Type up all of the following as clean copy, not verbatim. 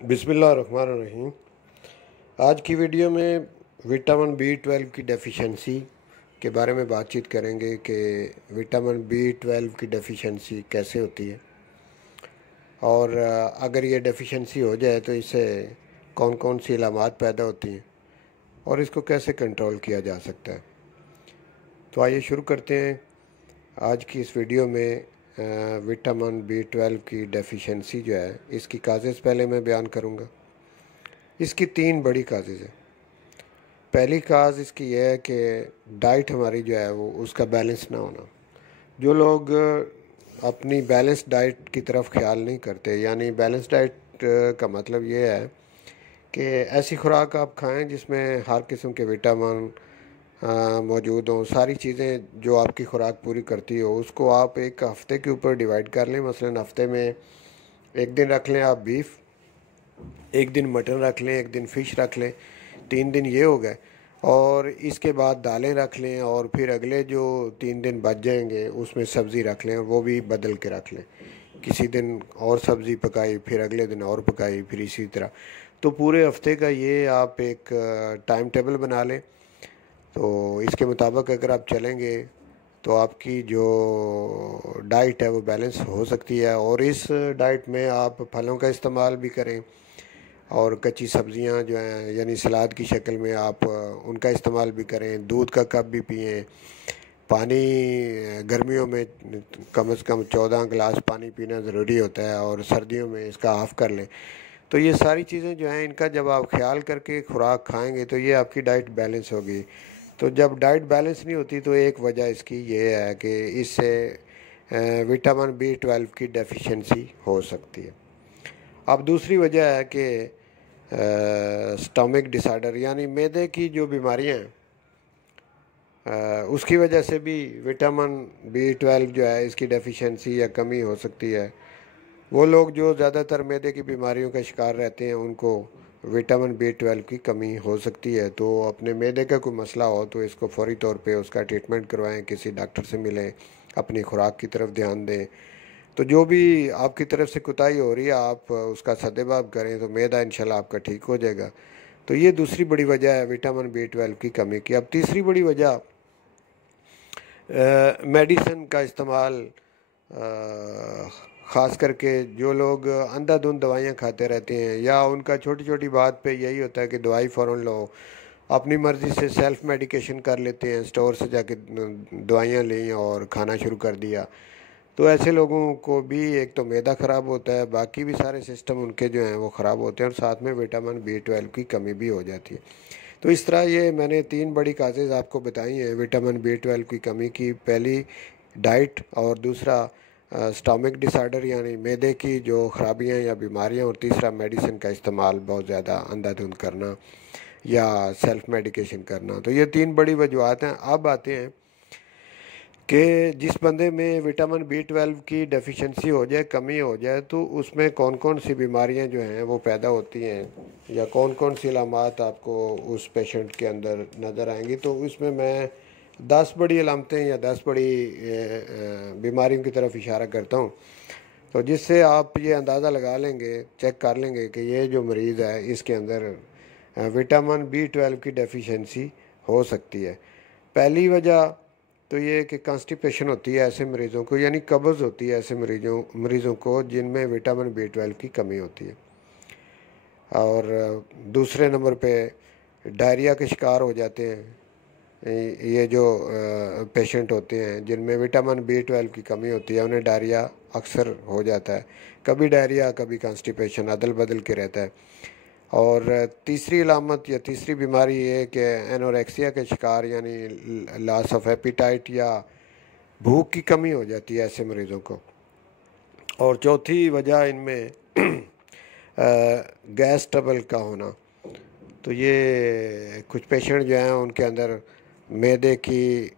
बिस्मिल्लाहिर्रहमानिर्रहीम। आज की वीडियो में विटामिन बी 12 की डेफिशिएंसी के बारे में बातचीत करेंगे कि विटामिन बी 12 की डेफिशिएंसी कैसे होती है और अगर ये डेफिशिएंसी हो जाए तो इससे कौन कौन सी अलामात पैदा होती हैं और इसको कैसे कंट्रोल किया जा सकता है। तो आइए शुरू करते हैं आज की इस वीडियो में। विटामिन बी 12 की डेफिशिएंसी जो है इसकी काजेज़ पहले मैं बयान करूँगा। इसकी तीन बड़ी काजेज़ हैं। पहली काज इसकी यह है कि डाइट हमारी जो है वो उसका बैलेंस ना होना। जो लोग अपनी बैलेंस डाइट की तरफ ख्याल नहीं करते, यानी बैलेंस डाइट का मतलब ये है कि ऐसी खुराक आप खाएं जिसमें हर किस्म के विटामिन मौजूद हों। सारी चीज़ें जो आपकी खुराक पूरी करती हो उसको आप एक हफ़्ते के ऊपर डिवाइड कर लें। मसलन हफ़्ते में एक दिन रख लें आप बीफ, एक दिन मटन रख लें, एक दिन फ़िश रख लें, 3 दिन ये हो गए। और इसके बाद दालें रख लें और फिर अगले जो 3 दिन बच जाएंगे उसमें सब्ज़ी रख लें, वो भी बदल के रख लें। किसी दिन और सब्ज़ी पकाई, फिर अगले दिन और पकाई, फिर इसी तरह। तो पूरे हफ्ते का ये आप एक टाइम टेबल बना लें। तो इसके मुताबिक अगर आप चलेंगे तो आपकी जो डाइट है वो बैलेंस हो सकती है। और इस डाइट में आप फलों का इस्तेमाल भी करें और कच्ची सब्जियां जो हैं यानी सलाद की शक्ल में आप उनका इस्तेमाल भी करें। दूध का कप भी पिएं। पानी गर्मियों में कम से कम 14 गिलास पानी पीना ज़रूरी होता है और सर्दियों में इसका हाफ़ कर लें। तो ये सारी चीज़ें जो हैं इनका जब आप ख्याल करके खुराक खाएंगे तो ये आपकी डाइट बैलेंस होगी। तो जब डाइट बैलेंस नहीं होती तो एक वजह इसकी ये है कि इससे विटामिन बी 12 की डेफिशिएंसी हो सकती है। अब दूसरी वजह है कि स्टमक डिसऑर्डर यानी मैदे की जो बीमारियां हैं उसकी वजह से भी विटामिन बी 12 जो है इसकी डेफिशिएंसी या कमी हो सकती है। वो लोग जो ज़्यादातर मैदे की बीमारियों का शिकार रहते हैं उनको विटामिन बी 12 की कमी हो सकती है। तो अपने मैदे का कोई मसला हो तो इसको फौरी तौर पे उसका ट्रीटमेंट करवाएं, किसी डॉक्टर से मिलें, अपनी खुराक की तरफ ध्यान दें। तो जो भी आपकी तरफ से कोताही हो रही है आप उसका सद्देबाब करें तो मैदा इंशाल्लाह आपका ठीक हो जाएगा। तो ये दूसरी बड़ी वजह है विटामिन बी 12 की कमी की। अब तीसरी बड़ी वजह मेडिसिन का इस्तेमाल, ख़ास करके जो लोग अंधाधुंध दवाइयाँ खाते रहते हैं या उनका छोटी छोटी बात पे यही होता है कि दवाई फ़ौरन लो, अपनी मर्ज़ी से सेल्फ़ मेडिकेशन कर लेते हैं, स्टोर से जाके दवाइयाँ ली और खाना शुरू कर दिया। तो ऐसे लोगों को भी एक तो मैदा ख़राब होता है, बाकी भी सारे सिस्टम उनके जो हैं वो ख़राब होते हैं और साथ में विटामिन बी 12 की कमी भी हो जाती है। तो इस तरह ये मैंने तीन बड़ी काजेज़ आपको बताई हैं विटामिन बी 12 की कमी की। पहली डाइट, और दूसरा स्टमक डिसऑर्डर यानी मैदे की जो ख़राबियाँ या बीमारियाँ, और तीसरा मेडिसिन का इस्तेमाल बहुत ज़्यादा अंधाधुंध करना या सेल्फ़ मेडिकेशन करना। तो ये तीन बड़ी वजूहत हैं। अब आते हैं कि जिस बंदे में विटामिन बी 12 की डेफिशिएंसी हो जाए, कमी हो जाए, तो उसमें कौन कौन सी बीमारियां जो हैं वो पैदा होती हैं या कौन कौन सी अलामात आपको उस पेशेंट के अंदर नज़र आएंगी। तो उसमें मैं 10 बड़ी अलामतें या 10 बड़ी बीमारियों की तरफ इशारा करता हूँ। तो जिससे आप ये अंदाज़ा लगा लेंगे, चेक कर लेंगे कि ये जो मरीज़ है इसके अंदर विटामिन बी 12 की डेफिशिएंसी हो सकती है। पहली वजह तो ये कि कॉन्स्टिपेशन होती है ऐसे मरीज़ों को, यानी कब्ज़ होती है ऐसे मरीज़ों को जिनमें विटामिन बी 12 की कमी होती है। और दूसरे नंबर पे डायरिया के शिकार हो जाते हैं ये जो पेशेंट होते हैं जिनमें विटामिन बी 12 की कमी होती है, उन्हें डायरिया अक्सर हो जाता है। कभी डायरिया कभी कॉन्स्टिपेशन अदल बदल के रहता है। और तीसरी अलामत या तीसरी बीमारी ये है कि एनोरेक्सिया के शिकार यानी लॉस ऑफ एपिटाइट या भूख की कमी हो जाती है ऐसे मरीज़ों को। और चौथी वजह इनमें गैस ट्रबल का होना। तो ये कुछ पेशेंट जो हैं उनके अंदर मैदे की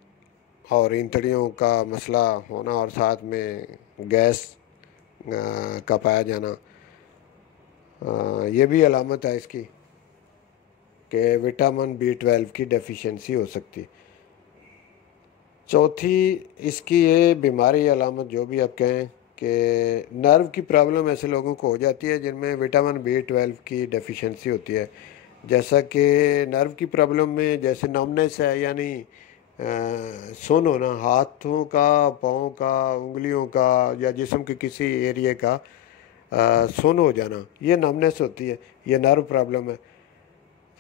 और इंतड़ियों का मसला होना और साथ में गैस का पाया जाना, ये भी अलामत है इसकी कि विटामिन बी 12 की डेफिशिएंसी हो सकती। चौथी इसकी ये बीमारी अलामत जो भी आप कहें कि नर्व की प्रॉब्लम ऐसे लोगों को हो जाती है जिनमें विटामिन B12 की डेफिशिएंसी होती है। जैसा कि नर्व की प्रॉब्लम में जैसे नमनेस है, यानी सुन्न होना, हाथों का, पाँव का, उंगलियों का या जिस्म के किसी एरिए का सुन्न हो जाना, ये नमनेस होती है, ये नर्व प्रॉब्लम है।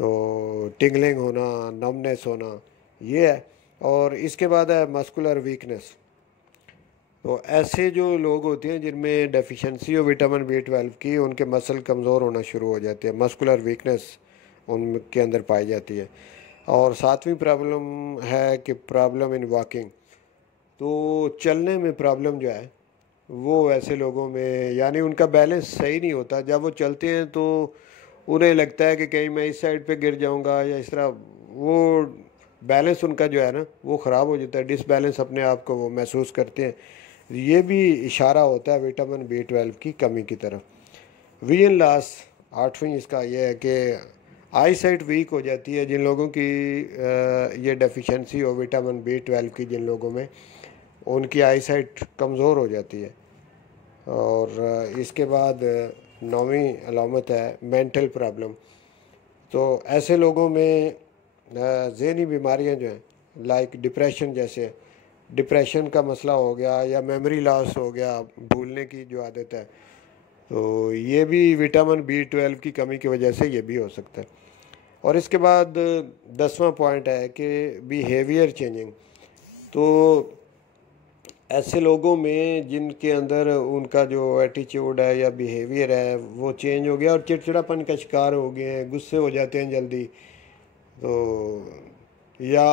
तो टिंगलिंग होना, नमनेस होना, ये है। और इसके बाद है मस्कुलर वीकनेस। तो ऐसे जो लोग होते हैं जिनमें डेफिशिएंसी हो विटामिन B12 की, उनके मसल कमज़ोर होना शुरू हो जाते हैं, मस्कुलर वीकनेस उनके अंदर पाई जाती है। और सातवीं प्रॉब्लम है कि प्रॉब्लम इन वॉकिंग, तो चलने में प्रॉब्लम जो है वो ऐसे लोगों में, यानी उनका बैलेंस सही नहीं होता। जब वो चलते हैं तो उन्हें लगता है कि कहीं मैं इस साइड पे गिर जाऊंगा या इस तरह, वो बैलेंस उनका जो है ना वो ख़राब हो जाता है, डिसबैलेंस अपने आप को वो महसूस करते हैं। ये भी इशारा होता है विटामिन B12 की कमी की तरफ। विजन लॉस, आठवीं इसका यह है कि आई साइट वीक हो जाती है। जिन लोगों की ये डेफिशिएंसी हो विटामिन B12 की, जिन लोगों में, उनकी आई साइट कमज़ोर हो जाती है। और इसके बाद नौवीं अलामत है मेंटल प्रॉब्लम। तो ऐसे लोगों में ज़हनी बीमारियां जो हैं, लाइक डिप्रेशन, जैसे डिप्रेशन का मसला हो गया या मेमोरी लॉस हो गया, भूलने की जो आदत है, तो ये भी विटामिन B12 की कमी की वजह से ये भी हो सकता है। और इसके बाद 10वां पॉइंट है कि बिहेवियर चेंजिंग। तो ऐसे लोगों में जिनके अंदर उनका जो एटीट्यूड है या बिहेवियर है वो चेंज हो गया और चिड़चिड़ापन का शिकार हो गए हैं, गुस्से हो जाते हैं जल्दी। तो या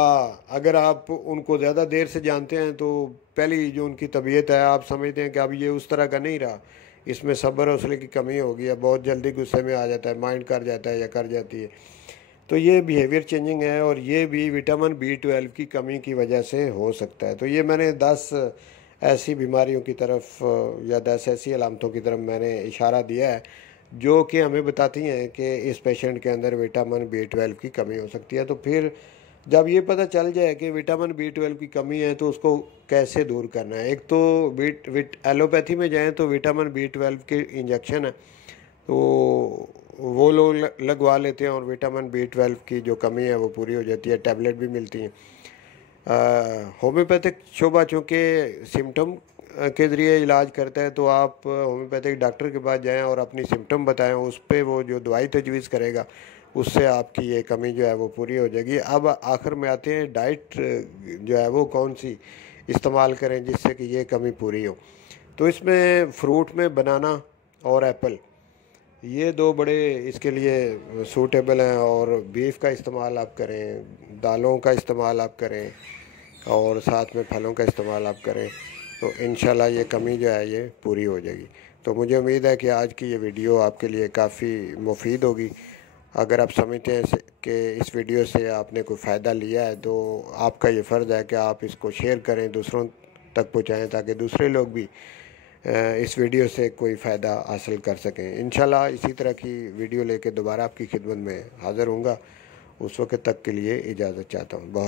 अगर आप उनको ज़्यादा देर से जानते हैं तो पहली जो उनकी तबीयत है, आप समझते हैं कि अब ये उस तरह का नहीं रहा, इसमें सब्र हौसले की कमी हो गई है, बहुत जल्दी गुस्से में आ जाता है, माइंड कर जाता है या कर जाती है। तो ये बिहेवियर चेंजिंग है और ये भी विटामिन B12 की कमी की वजह से हो सकता है। तो ये मैंने 10 ऐसी बीमारियों की तरफ या 10 ऐसी अलामतों की तरफ मैंने इशारा दिया है जो कि हमें बताती हैं कि इस पेशेंट के अंदर विटामिन B12 की कमी हो सकती है। तो फिर जब ये पता चल जाए कि विटामिन B12 की कमी है तो उसको कैसे दूर करना है। एक तो एलोपैथी में जाएं तो विटामिन B12 के इंजेक्शन है, तो वो लोग लगवा लेते हैं और विटामिन B12 की जो कमी है वो पूरी हो जाती है, टैबलेट भी मिलती हैं। होम्योपैथिक शोबा चूँकि सिम्टम के ज़रिए इलाज करता है, तो आप होम्योपैथिक डॉक्टर के पास जाएं और अपनी सिम्टम बताएं, उस पर वो जो दवाई तजवीज़ करेगा उससे आपकी ये कमी जो है वो पूरी हो जाएगी। अब आखिर में आते हैं डाइट जो है वो कौन सी इस्तेमाल करें जिससे कि ये कमी पूरी हो। तो इसमें फ्रूट में बनाना और एप्पल, ये दो बड़े इसके लिए सूटेबल हैं। और बीफ का इस्तेमाल आप करें, दालों का इस्तेमाल आप करें और साथ में फलों का इस्तेमाल आप करें, तो इंशाल्लाह ये कमी जो है ये पूरी हो जाएगी। तो मुझे उम्मीद है कि आज की ये वीडियो आपके लिए काफ़ी मुफीद होगी। अगर आप समझते हैं कि इस वीडियो से आपने कोई फ़ायदा लिया है तो आपका ये फ़र्ज़ है कि आप इसको शेयर करें, दूसरों तक पहुँचाएँ, ताकि दूसरे लोग भी इस वीडियो से कोई फ़ायदा हासिल कर सकें। इंशाल्लाह इसी तरह की वीडियो लेके दोबारा आपकी खिदमत में हाज़िर होऊंगा। उस वक्त तक के लिए इजाज़त चाहता हूँ। बहुत